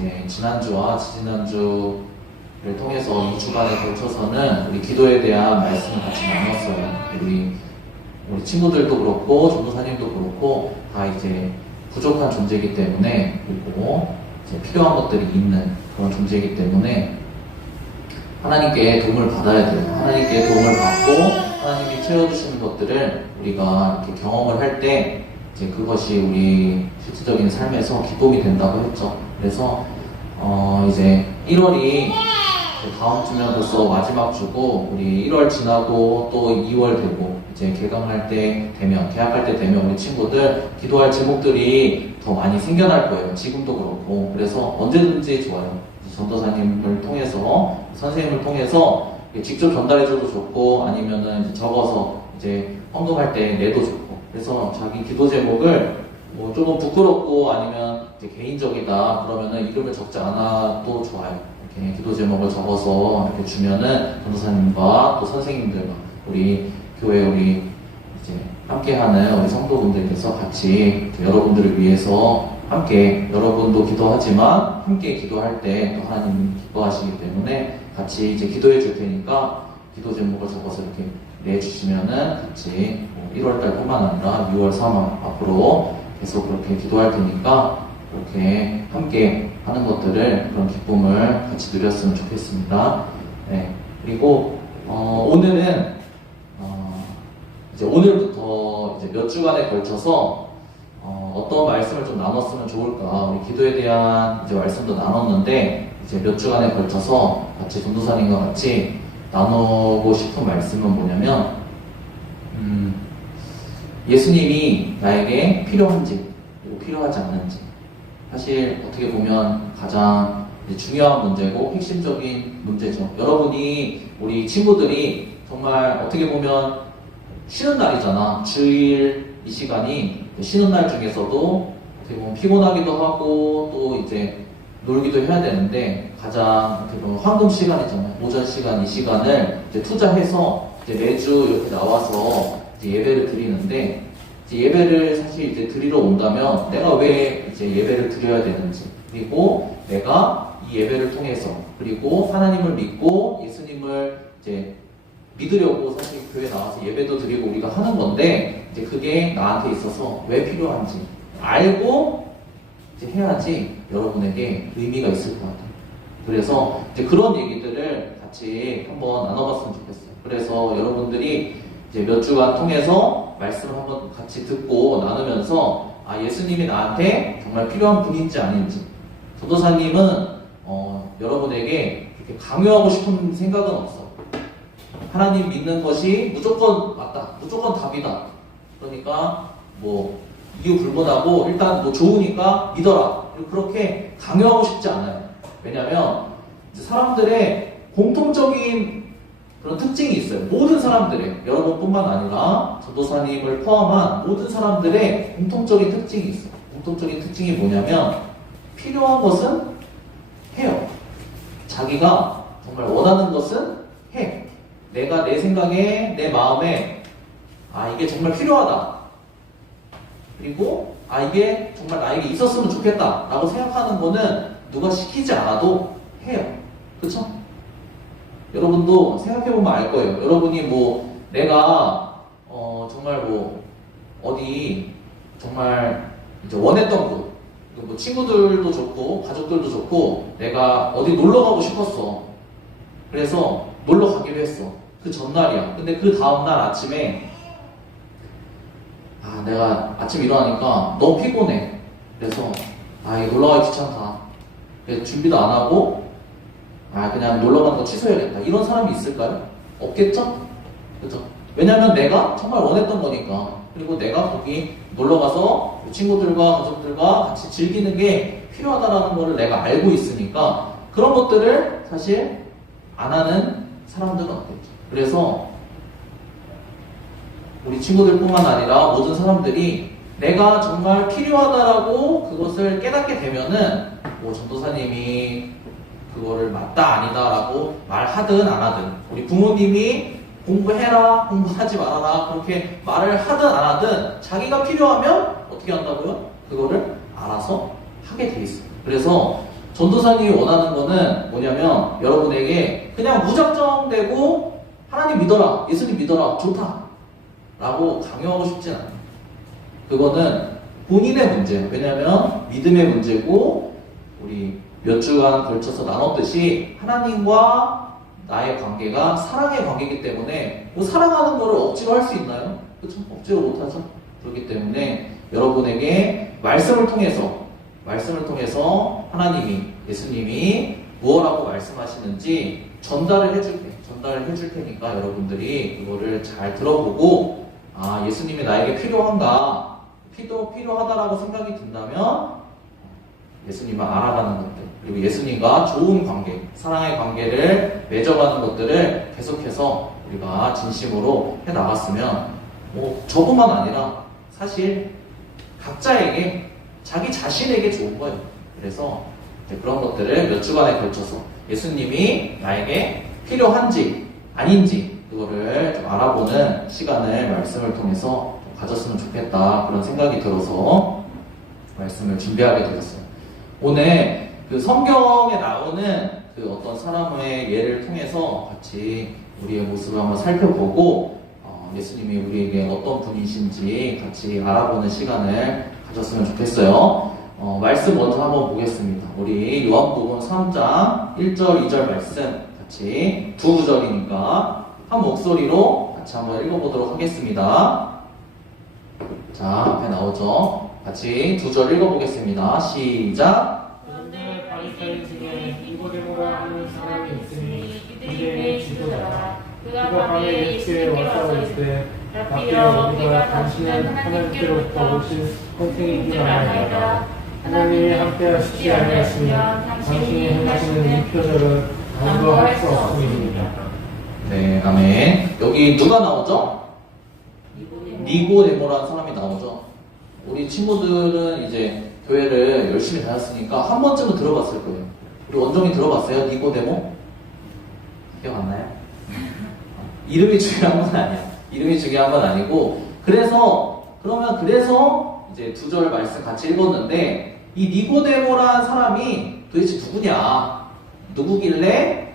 이제 지난주와 지지난주를 통해서 2주간에 걸쳐서는 우리 기도에 대한 말씀을 같이 나눴어요. 우리 친구들도 그렇고 전도사님도 그렇고 다 이제 부족한 존재이기 때문에, 그리고 이제 필요한 것들이 있는 그런 존재이기 때문에 하나님께 도움을 받아야 돼요. 하나님께 도움을 받고 하나님이 채워주시는 것들을 우리가 이렇게 경험을 할 때 이제 그것이 우리 실질적인 삶에서 기쁨이 된다고 했죠. 그래서 이제 1월이 다음 주면 벌써 마지막 주고, 우리 1월 지나고 또 2월 되고 이제 개강할 때 되면, 개학할 때 되면 우리 친구들 기도할 제목들이 더 많이 생겨날 거예요. 지금도 그렇고. 그래서 언제든지 좋아요. 전도사님을 통해서, 선생님을 통해서 직접 전달해줘도 좋고, 아니면은 이제 적어서 이제 헌금할 때 내도 좋고. 그래서 자기 기도 제목을 뭐 조금 부끄럽고 아니면 이제 개인적이다 그러면은 이름을 적지 않아도 좋아요. 이렇게 기도 제목을 적어서 이렇게 주면은 전도사님과 또 선생님들과 우리 교회 우리 이제 함께하는 우리 성도분들께서 같이 여러분들을 위해서 함께, 여러분도 기도하지만 함께 기도할 때 또 하나님 기뻐하시기 때문에 같이 이제 기도해 줄 테니까 기도 제목을 적어서 이렇게 내주시면은 같이 1월달 뿐만 아니라 6월, 3월 앞으로 계속 그렇게 기도할 테니까 그렇게 함께 하는 것들을, 그런 기쁨을 같이 누렸으면 좋겠습니다. 네. 그리고 오늘은 이제 오늘부터 이제 몇 주간에 걸쳐서 어떤 말씀을 좀 나눴으면 좋을까, 우리 기도에 대한 이제 말씀도 나눴는데 이제 몇 주간에 걸쳐서 같이 전도사님과 같이 나누고 싶은 말씀은 뭐냐면, 예수님이 나에게 필요한지 그리고 필요하지 않는지, 사실 어떻게 보면 가장 중요한 문제고 핵심적인 문제죠. 여러분이, 우리 친구들이 정말 어떻게 보면 쉬는 날이잖아. 주일 이 시간이 쉬는 날 중에서도 어떻게 보면 피곤하기도 하고 또 이제 놀기도 해야 되는데 가장 어떻게 보면 황금 시간이잖아요. 오전 시간, 이 시간을 이제 투자해서 이제 매주 이렇게 나와서 이제 예배를 드리는데, 이제 예배를 사실 이제 드리러 온다면 내가 왜 이제 예배를 드려야 되는지, 그리고 내가 이 예배를 통해서, 그리고 하나님을 믿고 예수님을 이제 믿으려고 사실 교회 나와서 예배도 드리고 우리가 하는 건데, 이제 그게 나한테 있어서 왜 필요한지 알고 이제 해야지 여러분에게 의미가 있을 것 같아요. 그래서 이제 그런 얘기들을 같이 한번 나눠봤으면 좋겠어요. 그래서 여러분들이 이제 몇 주간 통해서 말씀을 한번 같이 듣고 나누면서, 예수님이 나한테 정말 필요한 분인지 아닌지, 전도사님은 여러분에게 그렇게 강요하고 싶은 생각은 없어. 하나님 믿는 것이 무조건 맞다, 무조건 답이다. 그러니까 뭐 이유 불문하고 일단 뭐 좋으니까 믿어라, 그렇게 강요하고 싶지 않아요. 왜냐하면 사람들의 공통적인 그런 특징이 있어요. 모든 사람들의, 여러분뿐만 아니라 전도사님을 포함한 모든 사람들의 공통적인 특징이 있어요. 공통적인 특징이 뭐냐면, 필요한 것은 해요. 자기가 정말 원하는 것은 해. 내가 내 생각에, 내 마음에 이게 정말 필요하다, 그리고 이게 정말 나에게 있었으면 좋겠다 라고 생각하는 거는 누가 시키지 않아도 해요. 그쵸? 여러분도 생각해보면 알 거예요. 여러분이 뭐 내가 정말 뭐 어디 정말 이제 원했던 곳, 뭐 친구들도 좋고 가족들도 좋고 내가 어디 놀러 가고 싶었어. 그래서 놀러 가기로 했어. 그 전날이야. 근데 그 다음날 아침에 내가 아침 일어나니까 너무 피곤해. 그래서 이거 놀러 가기 귀찮다. 그래서 준비도 안 하고 그냥 놀러 가는 거 취소해야겠다. 이런 사람이 있을까요? 없겠죠? 그죠? 왜냐면 내가 정말 원했던 거니까. 그리고 내가 거기 놀러 가서 친구들과 가족들과 같이 즐기는 게 필요하다라는 거를 내가 알고 있으니까 그런 것들을 사실 안 하는 사람들은 없겠죠. 그래서 우리 친구들뿐만 아니라 모든 사람들이 내가 정말 필요하다라고 그것을 깨닫게 되면은 뭐 전도사님이 그거를 맞다 아니다라고 말하든 안 하든, 우리 부모님이 공부해라 공부하지 말아라 그렇게 말을 하든 안 하든 자기가 필요하면 어떻게 한다고요? 그거를 알아서 하게 돼 있어요. 그래서 전도사님이 원하는 거는 뭐냐면 여러분에게 그냥 무작정되고 하나님 믿어라, 예수님 믿어라, 좋다 라고 강요하고 싶진 않아요. 그거는 본인의 문제예요. 왜냐하면 믿음의 문제고 우리 몇 주간 걸쳐서 나눴듯이 하나님과 나의 관계가 사랑의 관계이기 때문에 뭐 사랑하는 거를 억지로 할 수 있나요? 그렇죠? 억지로 못하죠. 그렇기 때문에 여러분에게 말씀을 통해서 하나님이, 예수님이 무엇라고 말씀하시는지 전달을 해줄 테니까 여러분들이 그거를 잘 들어보고 아, 예수님이 나에게 필요한가? 필요하다라고 생각이 든다면 예수님을 알아가는 것들, 그리고 예수님과 좋은 관계, 사랑의 관계를 맺어가는 것들을 계속해서 우리가 진심으로 해 나갔으면 뭐 저뿐만 아니라 사실 각자에게 자기 자신에게 좋은 거예요. 그래서 그런 것들을 몇 주간에 걸쳐서 예수님이 나에게 필요한지 아닌지 그거를 좀 알아보는 시간을 말씀을 통해서 가졌으면 좋겠다 그런 생각이 들어서 말씀을 준비하게 되었어요. 오늘 그 성경에 나오는 그 어떤 사람의 예를 통해서 같이 우리의 모습을 한번 살펴보고 예수님이 우리에게 어떤 분이신지 같이 알아보는 시간을 가졌으면 좋겠어요. 말씀 먼저 한번 보겠습니다. 우리 요한복음 3장 1절, 2절 말씀 같이 두 구절이니까 한 목소리로 같이 한번 읽어보도록 하겠습니다. 자, 앞에 나오죠? 같이 두 절 읽어보겠습니다. 시작! 그런데 바리새인 중에 니고데모라 하는 사람이 있으니 이들의 지도자라. 그가 밤에 예수께 와서 이르되 라삐여 우리가 당신은 하나님께로부터 오신 선생인 줄 아나이다. 하나님이 함께하시지 아니하시면 당신이 행하시는 이 표적은 아무도 할 수 없음입니다. 네, 아멘. 여기 누가 나오죠? 니고데모라는 사람이 나오죠. 우리 친구들은 이제 교회를 열심히 다녔으니까 한 번쯤은 들어봤을 거예요. 우리 원종이 들어봤어요? 니고데모? 기억 안 나요? 이름이 중요한 건 아니야. 이름이 중요한 건 아니고 그래서 이제 두 절 말씀 같이 읽었는데 이 니고데모라는 사람이 도대체 누구냐? 누구길래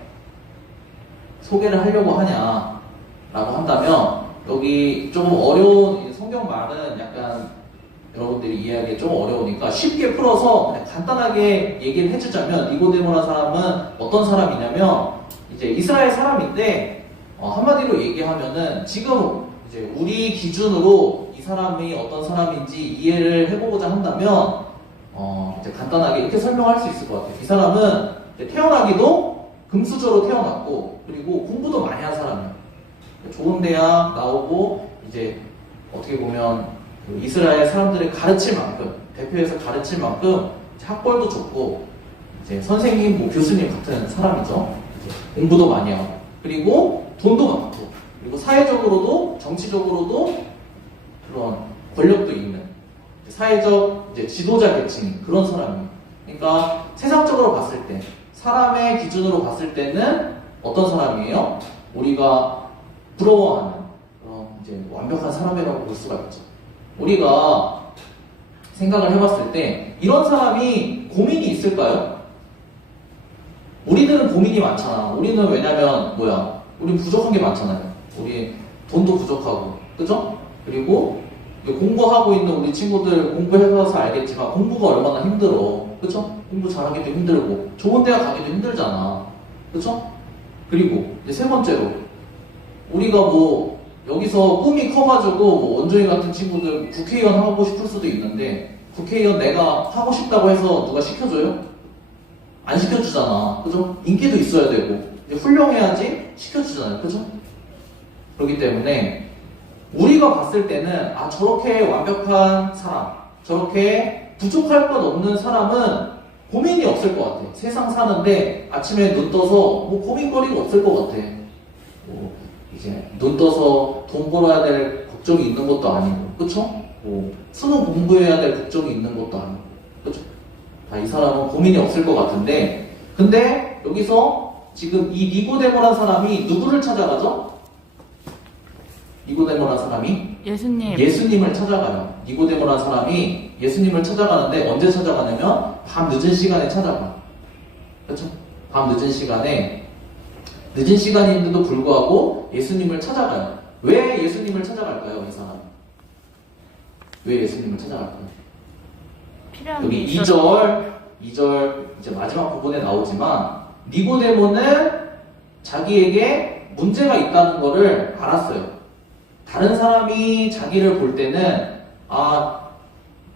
소개를 하려고 하냐? 라고 한다면 여기 좀 어려운 성경 말은 약간 여러분들이 이해하기 좀 어려우니까 쉽게 풀어서 그냥 간단하게 얘기를 해주자면 니고데모라는 사람은 어떤 사람이냐면 이제 이스라엘 사람인데 한마디로 얘기하면은 지금 이제 우리 기준으로 이 사람이 어떤 사람인지 이해를 해보고자 한다면 이제 간단하게 이렇게 설명할 수 있을 것 같아요. 이 사람은 이제 태어나기도 금수저로 태어났고 그리고 공부도 많이 한 사람이에요. 좋은 대학 나오고 이제 어떻게 보면 그 이스라엘 사람들을 가르칠 만큼 대표해서 가르칠 만큼 학벌도 좋고 이제 선생님, 뭐 교수님 같은 사람이죠. 이제 공부도 많이 하고 그리고 돈도 많고 그리고 사회적으로도 정치적으로도 그런 권력도 있는 사회적 이제 지도자 계층인 그런 사람이에요. 그러니까 세상적으로 봤을 때 사람의 기준으로 봤을 때는 어떤 사람이에요? 우리가 부러워하는 그런 이제 완벽한 사람이라고 볼 수가 있죠. 우리가 생각을 해봤을 때 이런 사람이 고민이 있을까요? 우리들은 고민이 많잖아. 우리는 왜냐면 우린 부족한 게 많잖아요. 우리 돈도 부족하고, 그죠? 그리고 공부하고 있는 우리 친구들 공부해봐서 알겠지만 공부가 얼마나 힘들어, 그죠? 공부 잘하기도 힘들고 좋은 대학 가기도 힘들잖아, 그죠? 그리고 이제 세 번째로 우리가 뭐 여기서 꿈이 커가지고 뭐 원종이 같은 친구들 국회의원 하고 싶을 수도 있는데 국회의원 내가 하고 싶다고 해서 누가 시켜줘요? 안 시켜주잖아, 그죠? 인기도 있어야 되고 이제 훌륭해야지 시켜주잖아요, 그죠? 그렇기 때문에 우리가 봤을 때는 저렇게 완벽한 사람, 저렇게 부족할 것 없는 사람은 고민이 없을 것 같아. 세상 사는데 아침에 눈 떠서 뭐 고민거리가 없을 것 같아. 뭐 이제 눈 떠서 돈 벌어야 될 걱정이 있는 것도 아니고, 그쵸? 뭐 수능 공부해야 될 걱정이 있는 것도 아니고, 그쵸? 다 이 사람은 고민이 없을 것 같은데, 근데 여기서 지금 이 니고데모라는 사람이 누구를 찾아가죠? 니고데모라는 사람이 예수님을 찾아가요. 니고데모라는 사람이 예수님을 찾아가는데 언제 찾아가냐면 밤 늦은 시간에 찾아가. 그렇죠? 밤 늦은 시간인데도 불구하고 예수님을 찾아가요. 왜 예수님을 찾아갈까요, 이 사람? 왜 예수님을 찾아갈까요? 여기 2절 이제 마지막 부분에 나오지만 니고데모는 자기에게 문제가 있다는 것을 알았어요. 다른 사람이 자기를 볼 때는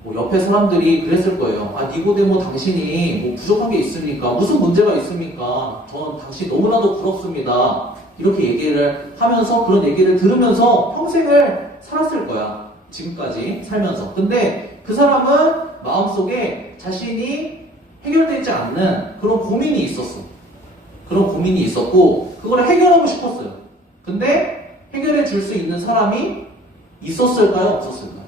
뭐 옆에 사람들이 그랬을 거예요. 니고데모 당신이 뭐 부족한 게 있습니까? 무슨 문제가 있습니까? 전 당신 너무나도 부럽습니다. 이렇게 얘기를 하면서 그런 얘기를 들으면서 평생을 살았을 거야. 지금까지 살면서. 근데 그 사람은 마음속에 자신이 해결되지 않는 그런 고민이 있었어. 그런 고민이 있었고 그걸 해결하고 싶었어요. 근데 해결해 줄 수 있는 사람이 있었을까요? 없었을까요?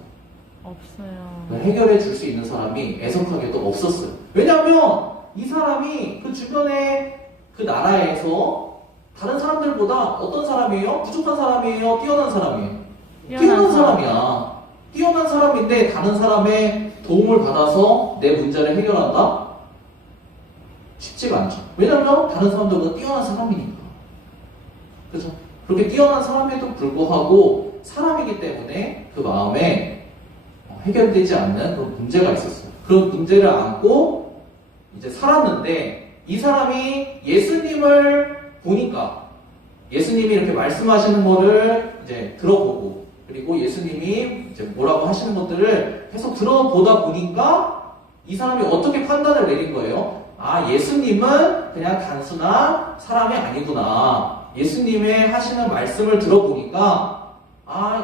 없어요. 해결해 줄 수 있는 사람이 애석하게도 없었어요. 왜냐하면 이 사람이 그 주변의 그 나라에서 다른 사람들보다 어떤 사람이에요? 부족한 사람이에요? 뛰어난 사람이에요? 뛰어난 사람이야. 뛰어난 사람인데 다른 사람의 도움을 받아서 내 문제를 해결한다? 쉽지가 않죠. 왜냐하면 다른 사람들보다 뛰어난 사람이니까. 그렇죠? 그렇게 뛰어난 사람에도 불구하고 사람이기 때문에 그 마음에 해결되지 않는 그런 문제가 있었어요. 그런 문제를 안고 이제 살았는데 이 사람이 예수님을 보니까 예수님이 이렇게 말씀하시는 거를 이제 들어보고 그리고 예수님이 이제 뭐라고 하시는 것들을 계속 들어보다 보니까 이 사람이 어떻게 판단을 내린 거예요? 예수님은 그냥 단순한 사람이 아니구나. 예수님의 하시는 말씀을 들어보니까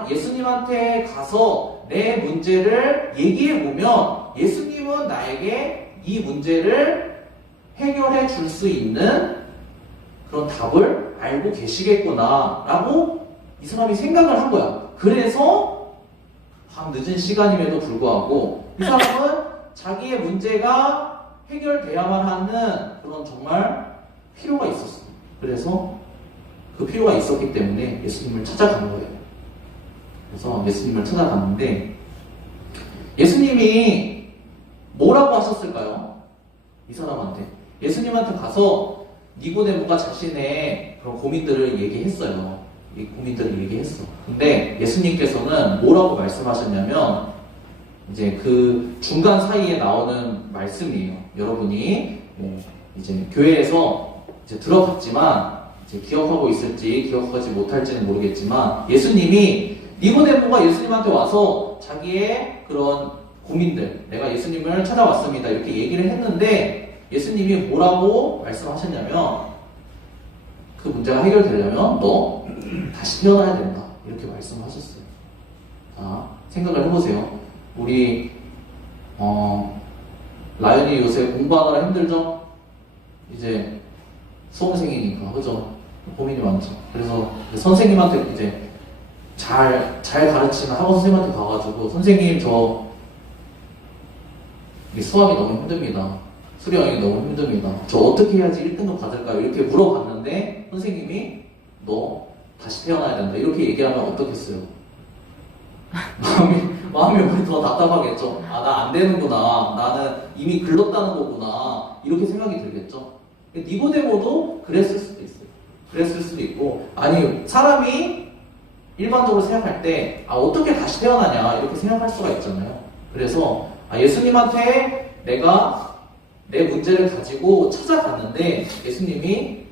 예수님한테 가서 내 문제를 얘기해보면 예수님은 나에게 이 문제를 해결해 줄 수 있는 그런 답을 알고 계시겠구나 라고 이 사람이 생각을 한 거야. 그래서 밤 늦은 시간임에도 불구하고 이 사람은 자기의 문제가 해결돼야만 하는 그런 정말 필요가 있었어. 그래서 그 필요가 있었기 때문에 예수님을 찾아간 거예요. 그래서 예수님을 찾아갔는데 예수님이 뭐라고 하셨을까요? 이 사람한테. 예수님한테 가서 니고데모가 자신의 그런 고민들을 얘기했어요. 이 고민들을 얘기했어. 근데 예수님께서는 뭐라고 말씀하셨냐면 이제 그 중간 사이에 나오는 말씀이에요. 여러분이 이제 교회에서 이제 들어봤지만 이제 기억하고 있을지 기억하지 못할지는 모르겠지만 예수님이 니고데모가 예수님한테 와서 자기의 그런 고민들 내가 예수님을 찾아왔습니다 이렇게 얘기를 했는데 예수님이 뭐라고 말씀하셨냐면 그 문제가 해결되려면 너 다시 태어나야 된다 이렇게 말씀하셨어요. 자, 생각을 해보세요. 우리 라연이 요새 공부하느라 힘들죠? 이제 수험생이니까 그죠? 고민이 많죠. 그래서 선생님한테 이제 잘 가르치는 학원 선생님한테 가가지고 선생님 저 수학이 너무 힘듭니다. 수련이 너무 힘듭니다. 저 어떻게 해야지 1등급 받을까요? 이렇게 물어봤는데 선생님이 너 다시 태어나야 된다 이렇게 얘기하면 어떻겠어요? 마음이 우리 더 답답하겠죠. 나 안 되는구나. 나는 이미 글렀다는 거구나. 이렇게 생각이 들겠죠. 니고데모도 그랬을 수도 있어요. 그랬을 수도 있고 아니 사람이 일반적으로 생각할 때 어떻게 다시 태어나냐 이렇게 생각할 수가 있잖아요. 그래서 예수님한테 내가 내 문제를 가지고 찾아갔는데 예수님이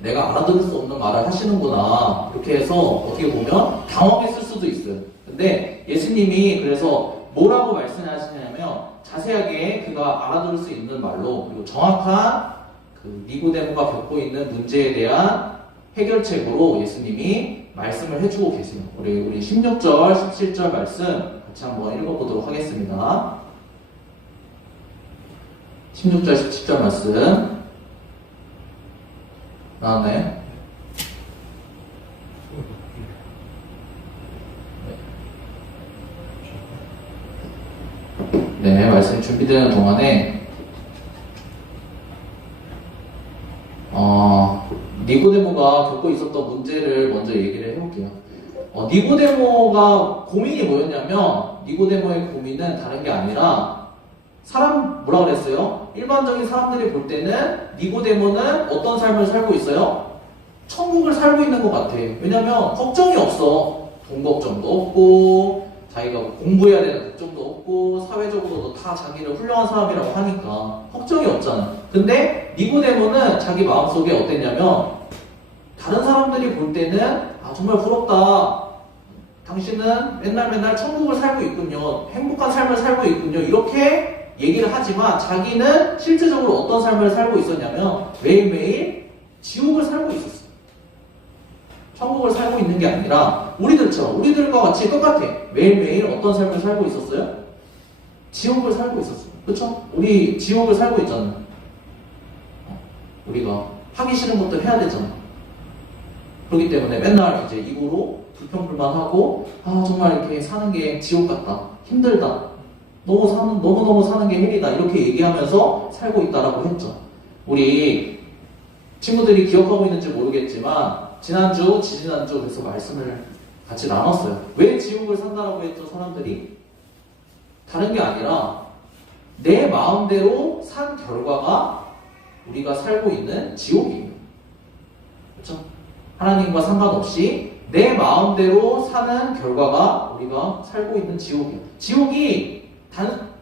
내가 알아들을 수 없는 말을 하시는구나 이렇게 해서 어떻게 보면 당황했을 수도 있어요. 근데 예수님이 그래서 뭐라고 말씀하시냐면 자세하게 그가 알아들을 수 있는 말로 그리고 정확한 그 니고데모가 겪고 있는 문제에 대한 해결책으로 예수님이 말씀을 해주고 계세요. 우리 16절, 17절 말씀 같이 한번 읽어보도록 하겠습니다. 16절, 17절 말씀 나왔나요? 네, 말씀이 준비되는 동안에 니고데모가 겪고 있었던 문제를 먼저 얘기를 해볼게요. 니고데모가 고민이 뭐였냐면 니고데모의 고민은 다른 게 아니라 사람 뭐라 그랬어요? 일반적인 사람들이 볼 때는 니고데모는 어떤 삶을 살고 있어요? 천국을 살고 있는 것 같아. 왜냐면 걱정이 없어. 돈 걱정도 없고 자기가 공부해야 되는 걱정도 없고 사회적으로도 다 자기를 훌륭한 사람이라고 하니까 걱정이 없잖아. 근데 니고데모는 자기 마음속에 어땠냐면 다른 사람들이 볼 때는 아 정말 부럽다. 당신은 맨날 천국을 살고 있군요. 행복한 삶을 살고 있군요. 이렇게 얘기를 하지만 자기는 실제적으로 어떤 삶을 살고 있었냐면 매일매일 지옥을 살고 있었어요. 천국을 살고 있는 게 아니라 우리들처럼 우리들과 같이 똑같아. 매일매일 어떤 삶을 살고 있었어요? 지옥을 살고 있었어요. 그렇죠? 우리 지옥을 살고 있잖아요. 우리가 하기 싫은 것들 해야 되잖아. 그렇기 때문에 맨날 이제 입으로 불평불만하고 아 정말 이렇게 사는 게 지옥 같다. 힘들다. 너무너무 사는 게 헬이다. 이렇게 얘기하면서 살고 있다라고 했죠. 우리 친구들이 기억하고 있는지 모르겠지만 지난주, 지지난주 그래서 말씀을 같이 나눴어요. 왜 지옥을 산다라고 했죠, 사람들이? 다른 게 아니라 내 마음대로 산 결과가 우리가 살고 있는 지옥이에요. 그렇죠? 하나님과 상관없이 내 마음대로 사는 결과가 우리가 살고 있는 지옥이에요. 지옥이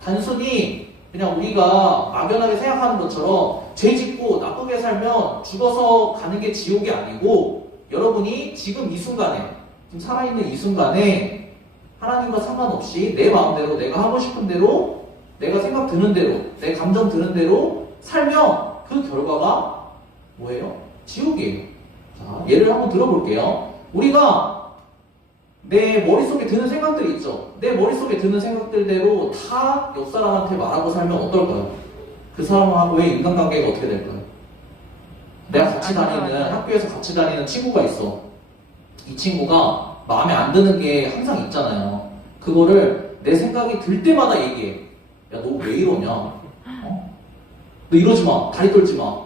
단순히 그냥 우리가 막연하게 생각하는 것처럼 죄 짓고 나쁘게 살면 죽어서 가는 게 지옥이 아니고 여러분이 지금 이 순간에 지금 살아있는 이 순간에 하나님과 상관없이 내 마음대로 내가 하고 싶은 대로 내가 생각 드는 대로 내 감정 드는 대로 살면 그 결과가 뭐예요? 지옥이에요. 자, 예를 한번 들어볼게요. 우리가 내 머릿속에 드는 생각들이 있죠. 내 머릿속에 드는 생각들대로 다 옆 사람한테 말하고 살면 어떨까요? 그 사람하고의 인간관계가 어떻게 될까요? 내가 같이 다니는 학교에서 같이 다니는 친구가 있어. 이 친구가 마음에 안 드는 게 항상 있잖아요. 그거를 내 생각이 들 때마다 얘기해. 야, 너 왜 이러냐? 어? 너 이러지 마. 다리 떨지 마.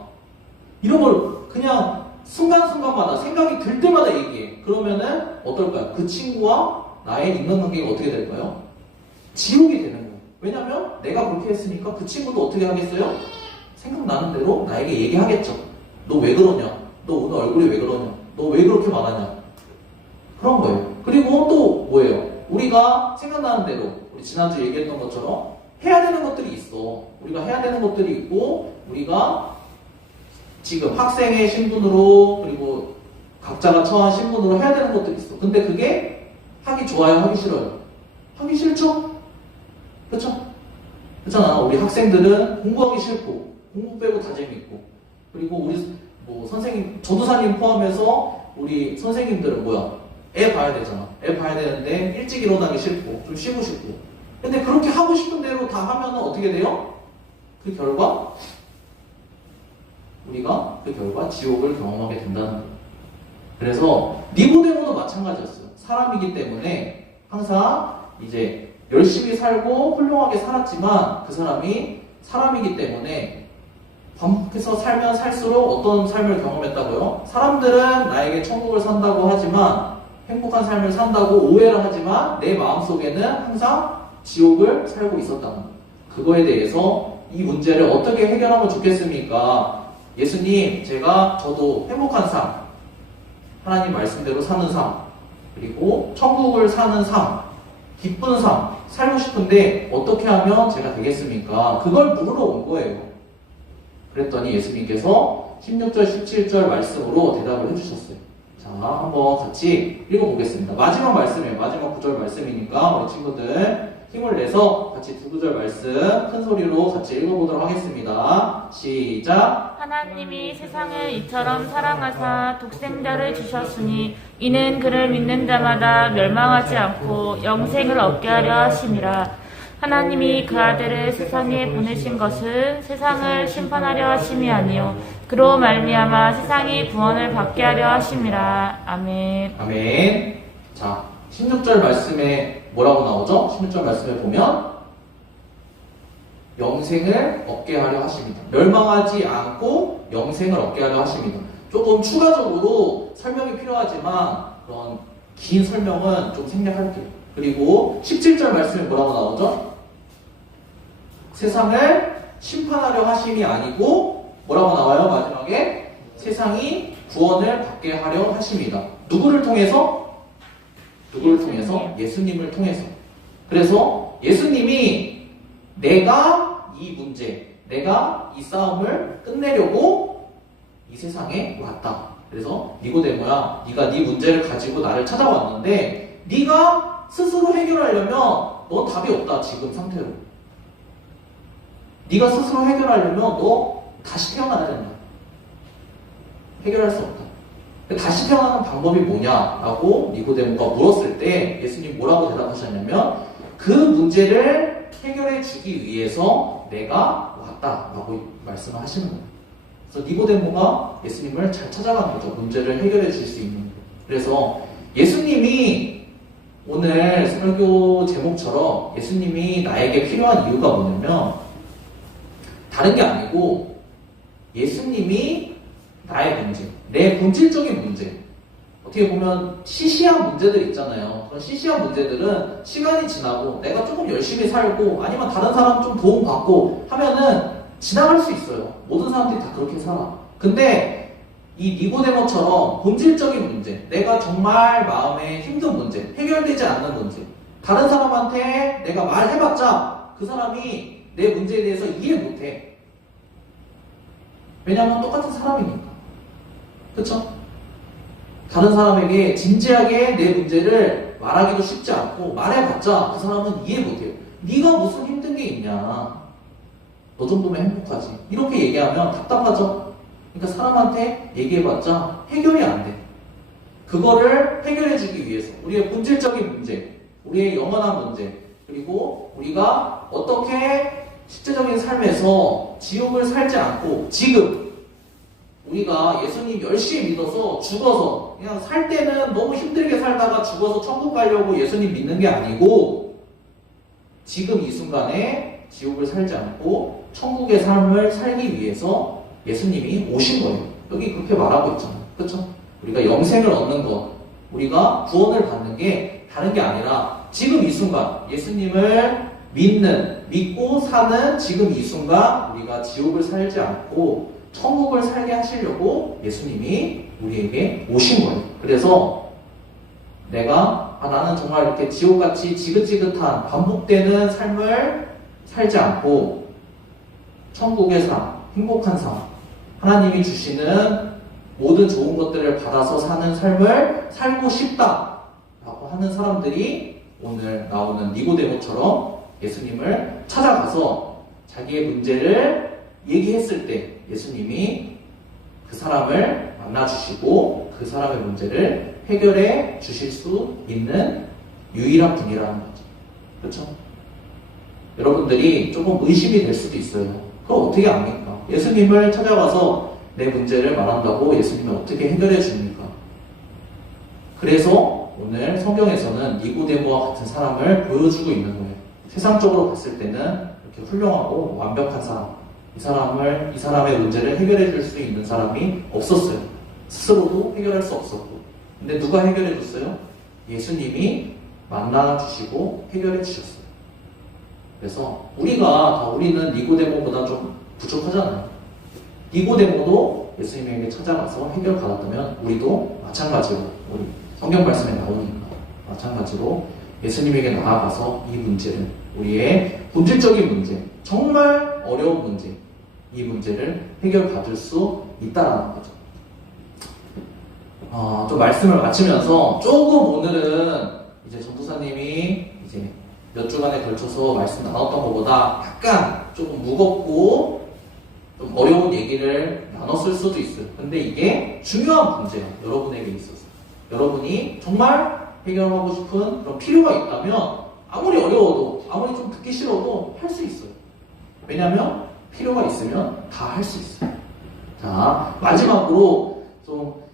이런 걸 그냥 순간순간마다 생각이 들 때마다 얘기해. 그러면은 어떨까요? 그 친구와 나의 인간관계가 어떻게 될까요? 지옥이 되는 거예요. 왜냐면 내가 그렇게 했으니까 그 친구도 어떻게 하겠어요? 생각나는 대로 나에게 얘기하겠죠. 너 왜 그러냐? 너 오늘 얼굴이 왜 그러냐? 너 왜 그렇게 말하냐? 그런 거예요. 그리고 또 뭐예요? 우리가 생각나는 대로 우리 지난주 얘기했던 것처럼 해야 되는 것들이 있어. 우리가 해야 되는 것들이 있고 우리가 지금 학생의 신분으로 그리고 각자가 처한 신분으로 해야 되는 것들이 있어. 근데 그게 하기 좋아요? 하기 싫어요? 하기 싫죠? 그렇죠? 그렇잖아. 우리 학생들은 공부하기 싫고 공부 빼고 다 재밌고 그리고 우리 뭐 선생님 전도사님 포함해서 우리 선생님들은 뭐야? 애 봐야 되잖아. 애 봐야 되는데 일찍 일어나기 싫고 좀 쉬고 싶고 근데 그렇게 하고 싶은 대로 다 하면은 어떻게 돼요? 그 결과 우리가 그 결과 지옥을 경험하게 된다는 거예요. 그래서 니고데모도 마찬가지였어요. 사람이기 때문에 항상 이제 열심히 살고 훌륭하게 살았지만 그 사람이 사람이기 때문에 반복해서 살면 살수록 어떤 삶을 경험했다고요? 사람들은 나에게 천국을 산다고 하지만 행복한 삶을 산다고 오해를 하지만 내 마음속에는 항상 지옥을 살고 있었다는 거예요. 그거에 대해서 이 문제를 어떻게 해결하면 좋겠습니까? 예수님, 저도 행복한 삶, 하나님 말씀대로 사는 삶, 그리고 천국을 사는 삶, 기쁜 삶, 살고 싶은데 어떻게 하면 제가 되겠습니까? 그걸 물으러 온 거예요. 그랬더니 예수님께서 16절, 17절 말씀으로 대답을 해주셨어요. 자, 한번 같이 읽어보겠습니다. 마지막 말씀이에요. 마지막 9절 말씀이니까 우리 친구들 힘을 내서 같이 두 구절 말씀 큰 소리로 같이 읽어보도록 하겠습니다. 시작. 하나님이 세상을 이처럼 사랑하사 독생자를 주셨으니 이는 그를 믿는 자마다 멸망하지 않고 영생을 얻게 하려 하심이라. 하나님이 그 아들을 세상에 보내신 것은 세상을 심판하려 하심이 아니요 그로 말미암아 세상이 구원을 받게 하려 하심이라. 아멘. 아멘. 자, 16절 말씀에 뭐라고 나오죠? 16절 말씀에 보면 영생을 얻게 하려 하십니다. 멸망하지 않고 영생을 얻게 하려 하십니다. 조금 추가적으로 설명이 필요하지만 그런 긴 설명은 좀 생략할게요. 그리고 17절 말씀에 뭐라고 나오죠? 세상을 심판하려 하심이 아니고 뭐라고 나와요? 마지막에 세상이 구원을 받게 하려 하심이다. 누구를 통해서? 누구를 통해서? 예수님을 통해서. 그래서 예수님이 내가 이 문제, 내가 이 싸움을 끝내려고 이 세상에 왔다. 그래서 니고데모야, 네가 네 문제를 가지고 나를 찾아왔는데 네가 스스로 해결하려면 넌 답이 없다. 지금 상태로. 네가 스스로 해결하려면 너 다시 태어나야 된다. 해결할 수 없다. 다시 태어나는 방법이 뭐냐라고 니고데모가 물었을 때 예수님 뭐라고 대답하셨냐면 그 문제를 해결해 주기 위해서 내가 왔다라고 말씀을 하시는 거예요. 그래서 니고데모가 예수님을 잘 찾아가는 거죠. 문제를 해결해 줄 수 있는 거예요. 그래서 예수님이 오늘 설교 제목처럼 예수님이 나에게 필요한 이유가 뭐냐면 다른 게 아니고 예수님이 나의 문제, 내 본질적인 문제, 어떻게 보면 시시한 문제들 있잖아요. 그런 시시한 문제들은 시간이 지나고 내가 조금 열심히 살고 아니면 다른 사람 좀 도움받고 하면은 지나갈 수 있어요. 모든 사람들이 다 그렇게 살아. 근데 이 니고데모처럼 본질적인 문제, 내가 정말 마음에 힘든 문제, 해결되지 않는 문제, 다른 사람한테 내가 말해봤자 그 사람이 내 문제에 대해서 이해 못해. 왜냐하면 똑같은 사람이니까. 그쵸? 다른 사람에게 진지하게 내 문제를 말하기도 쉽지 않고 말해봤자 그 사람은 이해 못해요. 네가 무슨 힘든 게 있냐. 너 정도면 행복하지. 이렇게 얘기하면 답답하죠? 그러니까 사람한테 얘기해봤자 해결이 안 돼. 그거를 해결해주기 위해서 우리의 본질적인 문제, 우리의 영원한 문제, 그리고 우리가 어떻게 실제적인 삶에서 지옥을 살지 않고 지금 우리가 예수님 열심히 믿어서 죽어서 그냥 살 때는 너무 힘들게 살다가 죽어서 천국 가려고 예수님 믿는 게 아니고 지금 이 순간에 지옥을 살지 않고 천국의 삶을 살기 위해서 예수님이 오신 거예요. 여기 그렇게 말하고 있잖아요. 그렇죠? 우리가 영생을 얻는 것, 우리가 구원을 받는 게 다른 게 아니라 지금 이 순간 예수님을 믿고 사는 지금 이 순간 우리가 지옥을 살지 않고 천국을 살게 하시려고 예수님이 우리에게 오신 거예요. 그래서 내가 나는 정말 이렇게 지옥같이 지긋지긋한 반복되는 삶을 살지 않고 천국의 삶, 행복한 삶, 하나님이 주시는 모든 좋은 것들을 받아서 사는 삶을 살고 싶다라고 하는 사람들이 오늘 나오는 니고데모처럼 예수님을 찾아가서 자기의 문제를 얘기했을 때 예수님이 그 사람을 만나주시고 그 사람의 문제를 해결해 주실 수 있는 유일한 분이라는 거죠. 그렇죠? 여러분들이 조금 의심이 될 수도 있어요. 그럼 어떻게 압니까? 예수님을 찾아가서 내 문제를 말한다고 예수님이 어떻게 해결해 줍니까? 그래서 오늘 성경에서는 니고데모와 같은 사람을 보여주고 있는 거예요. 세상적으로 봤을 때는 이렇게 훌륭하고 완벽한 사람, 이 사람의 문제를 해결해 줄 수 있는 사람이 없었어요. 스스로도 해결할 수 없었고. 근데 누가 해결해 줬어요? 예수님이 만나 주시고 해결해 주셨어요. 그래서 우리는 니고데모보다 좀 부족하잖아요. 니고데모도 예수님에게 찾아가서 해결 받았다면 우리도 마찬가지로 우리 성경 말씀에 나오니까 마찬가지로 예수님에게 나아가서 이 문제를 우리의 본질적인 문제, 정말 어려운 문제, 이 문제를 해결받을 수 있다는 거죠. 좀 말씀을 마치면서 조금 오늘은 이제 전도사님이 이제 몇 주간에 걸쳐서 말씀 나눴던 것보다 약간 조금 무겁고 좀 어려운 얘기를 나눴을 수도 있어요. 근데 이게 중요한 문제예요. 여러분에게 있어서. 여러분이 정말 해결하고 싶은 그런 필요가 있다면 아무리 어려워도 아무리 좀 듣기 싫어도 할 수 있어요. 왜냐하면 필요가 있으면 다 할 수 있어요. 자, 마지막으로 좀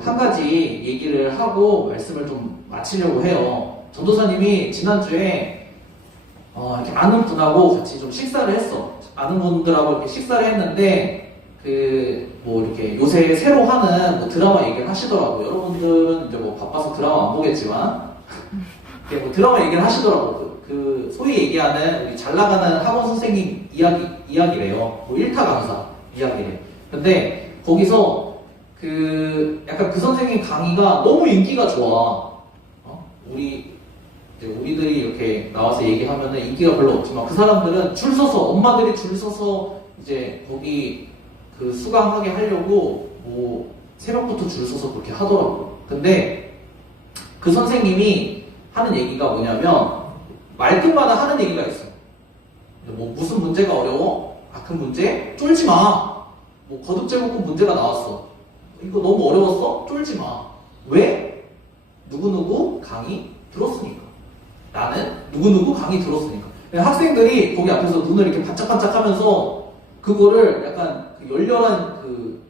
한 가지 얘기를 하고 말씀을 좀 마치려고 해요. 전도사님이 지난주에 이렇게 아는 분하고 같이 좀 식사를 했어. 아는 분들하고 이렇게 식사를 했는데 이렇게 요새 새로 하는 드라마 얘기를 하시더라고요. 여러분들은 이제 바빠서 드라마 안 보겠지만 드라마 얘기를 하시더라고요. 그 소위 얘기하는 우리 잘 나가는 학원 선생님 이야기래요. 뭐 1타 강사 이야기래. 근데 거기서 그 약간 그 선생님 강의가 너무 인기가 좋아. 우리들이 이렇게 나와서 얘기하면은 인기가 별로 없지만 그 사람들은 줄 서서 엄마들이 줄 서서 이제 거기 그 수강하게 하려고 뭐 새벽부터 줄 서서 그렇게 하더라고. 근데 그 선생님이 하는 얘기가 뭐냐면 말끝마다 하는 얘기가 있어. 뭐 무슨 문제가 어려워? 그 문제 쫄지 마. 뭐 거듭제곱근 문제가 나왔어. 이거 너무 어려웠어? 쫄지 마. 왜? 누구누구 강의 들었으니까. 나는 누구누구 강의 들었으니까. 학생들이 거기 앞에서 눈을 이렇게 반짝반짝 하면서 그거를 약간 그 열렬한 그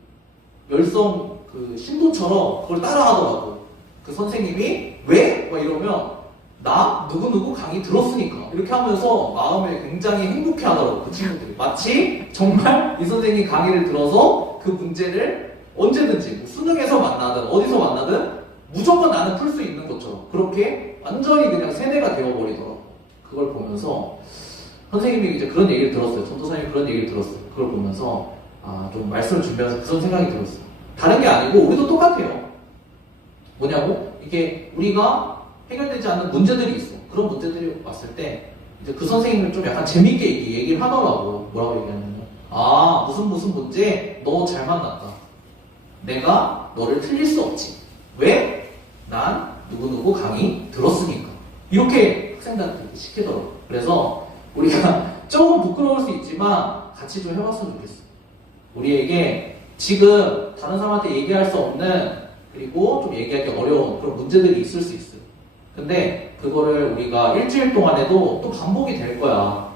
열성 그 신도처럼 그걸 따라 하더라고. 그 선생님이 왜? 막 이러면 나 누구누구 강의 들었으니까 이렇게 하면서 마음을 굉장히 행복해 하더라고. 그 친구들이 마치 정말 이 선생님 강의를 들어서 그 문제를 언제든지 뭐 수능에서 만나든 어디서 만나든 무조건 나는 풀 수 있는 것처럼 그렇게 완전히 그냥 세뇌가 되어버리더라고. 그걸 보면서 선생님이 이제 그런 얘기를 들었어요. 전도사님이 그런 얘기를 들었어요. 그걸 보면서 좀 말씀을 준비하면서 그런 생각이 들었어요. 다른 게 아니고 우리도 똑같아요. 뭐냐고? 이게 우리가 해결되지 않는 문제들이 있어. 그런 문제들이 왔을 때 이제 그 선생님을 좀 약간 재밌게 얘기를 하더라고. 뭐라고 얘기하냐면 무슨 문제 너 잘 만났다. 내가 너를 틀릴 수 없지. 왜? 난 누구누구 강의 들었으니까. 이렇게 학생들한테 시키더라고. 그래서 우리가 조금 부끄러울 수 있지만 같이 좀 해봤으면 좋겠어. 우리에게 지금 다른 사람한테 얘기할 수 없는 그리고 좀 얘기하기 어려운 그런 문제들이 있을 수 있어요. 근데 그거를 우리가 일주일 동안에도 또 반복이 될 거야.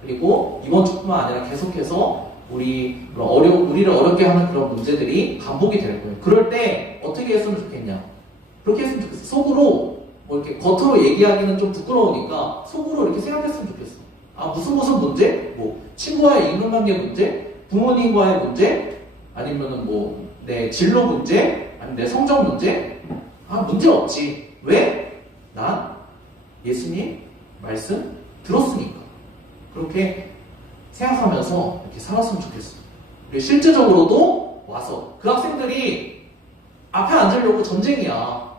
그리고 이번 주뿐만 아니라 계속해서 우리를 어렵게 하는 그런 문제들이 반복이 될 거예요. 그럴 때 어떻게 했으면 좋겠냐? 그렇게 했으면 좋겠어. 속으로 뭐 이렇게 겉으로 얘기하기는 좀 부끄러우니까 속으로 이렇게 생각했으면 좋겠어. 무슨 문제? 뭐 친구와의 인간관계 문제? 부모님과의 문제? 아니면은 뭐 내 진로 문제? 아니면 내 성적 문제? 문제 없지. 왜? 난 예수님 말씀 들었으니까. 그렇게 생각하면서 이렇게 살았으면 좋겠어. 그리고 실제적으로도 와서 그 학생들이 앞에 앉으려고 전쟁이야.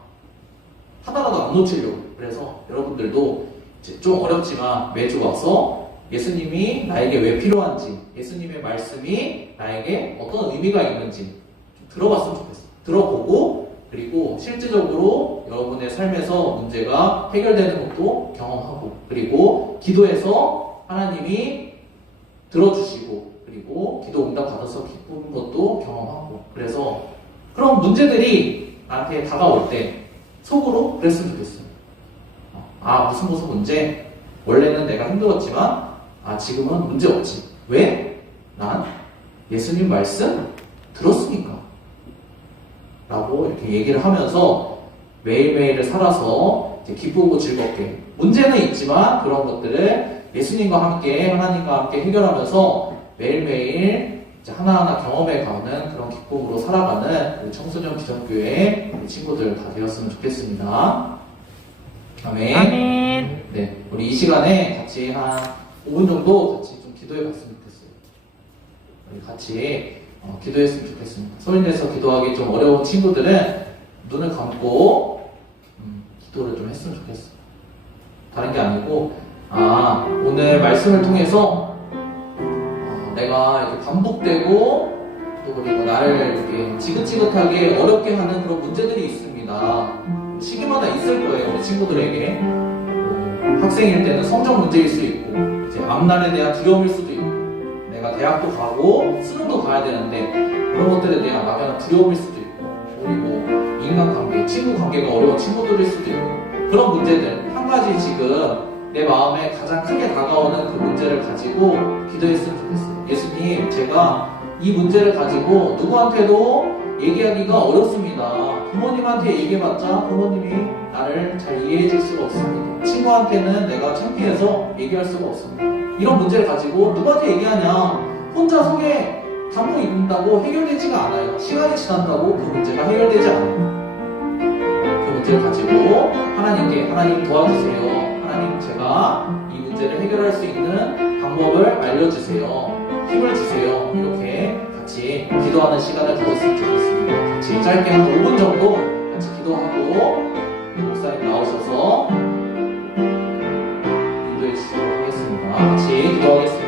하다가도 안 놓치려고. 그래서 여러분들도 이제 좀 어렵지만 매주 와서 예수님이 나에게 왜 필요한지, 예수님의 말씀이 나에게 어떤 의미가 있는지 좀 들어봤으면 좋겠어. 들어보고 그리고 실제적으로 여러분의 삶에서 문제가 해결되는 것도 경험하고 그리고 기도해서 하나님이 들어주시고 그리고 기도 응답 받아서 기쁜 것도 경험하고 그래서 그런 문제들이 나한테 다가올 때 속으로 그랬으면 좋겠어요. 무슨 문제? 원래는 내가 힘들었지만 지금은 문제 없지. 왜? 난 예수님 말씀 들었으니까. 라고 이렇게 얘기를 하면서 매일매일을 살아서 이제 기쁘고 즐겁게 문제는 있지만 그런 것들을 예수님과 함께 하나님과 함께 해결하면서 매일매일 이제 하나하나 경험해가는 그런 기쁨으로 살아가는 우리 청소년 기적교회 우리 친구들 다 되었으면 좋겠습니다. 아멘. 아멘. 네, 우리 이 시간에 같이 한 5분 정도 같이 좀 기도해봤으면 좋겠어요. 우리 같이 기도했으면 좋겠습니다. 소리내서 기도하기 좀 어려운 친구들은 눈을 감고 기도를 좀 했으면 좋겠어요. 다른 게 아니고 오늘 말씀을 통해서 내가 이렇게 반복되고 또 그리고 나를 이렇게 지긋지긋하게 어렵게 하는 그런 문제들이 있습니다. 시기마다 있을 거예요. 우리 친구들에게 학생일 때는 성적 문제일 수 있고 이제 앞날에 대한 두려움일 수도 있고 내가 대학도 가고 수능도 가야 되는데 그런 것들에 대한 막연한 두려움일 수도 있고 우리 뭐 인간관계, 친구 관계가 어려운 친구들일 수도 있고 그런 문제들 한 가지 지금 내 마음에 가장 크게 다가오는 그 문제를 가지고 기도했으면 좋겠어요. 예수님, 제가 이 문제를 가지고 누구한테도 얘기하기가 어렵습니다. 부모님한테 얘기해봤자 부모님이 나를 잘 이해해 줄 수가 없습니다. 친구한테는 내가 창피해서 얘기할 수가 없습니다. 이런 문제를 가지고 누구한테 얘기하냐? 혼자 속에 담고 있는다고 해결되지가 않아요. 시간이 지난다고 그 문제가 해결되지 않아요. 그 문제를 가지고 하나님께 하나님 도와주세요. 하나님 제가 이 문제를 해결할 수 있는 방법을 알려주세요. 힘을 주세요. 이렇게 같이 기도하는 시간을 가졌으면 좋겠습니다. 같이 짧게 한 5분 정도 같이 기도하고 목사님 나오셔서 인도해 주시도록 하겠습니다. 같이 기도하겠습니다.